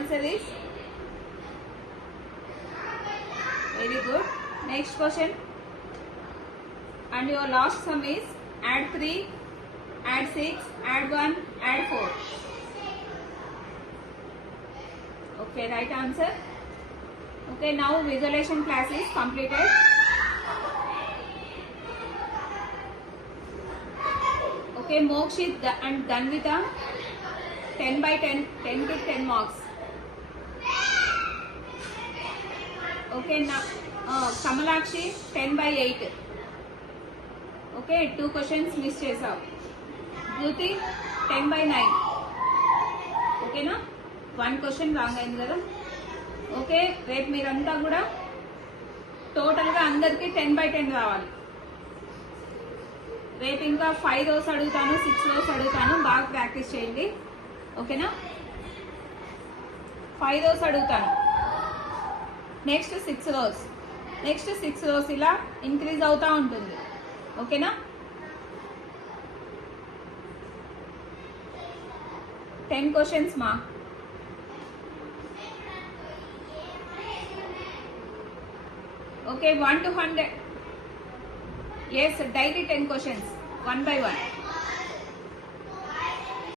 answer is very good. Next question. And your last sum is add 3, add 6, add 1, add 4. Okay, right answer. Okay, now visualization class is completed. Okay, Mokshit and Danvita 10 by 10, 10 to 10 marks. Okay, now Kamalakshi 10 by 8. Okay, 2 questions miss chesav. Jyoti 10 by 9. Okay na? 1 question wrong అయింది కదా. Okay, రేపు మీరంతా కూడా టోటల్గా అందరికీ 10 by 10 రావాలి. రేపు ఇంకా 5 rows అడుగుతాను, 6 rows అడుగుతాను, బాగా ప్రాక్టీస్ చేయండి. ఓకేనా? 5 rows అడుగుతాను, నెక్స్ట్ 6 rows, నెక్స్ట్ 6 rows ఇలా ఇంక్రీజ్ అవుతా ఉంటుంది. ఓకేనా? 10 questions మా. Okay, 1 to 100. Yes, daily 10 questions, 1 by 1.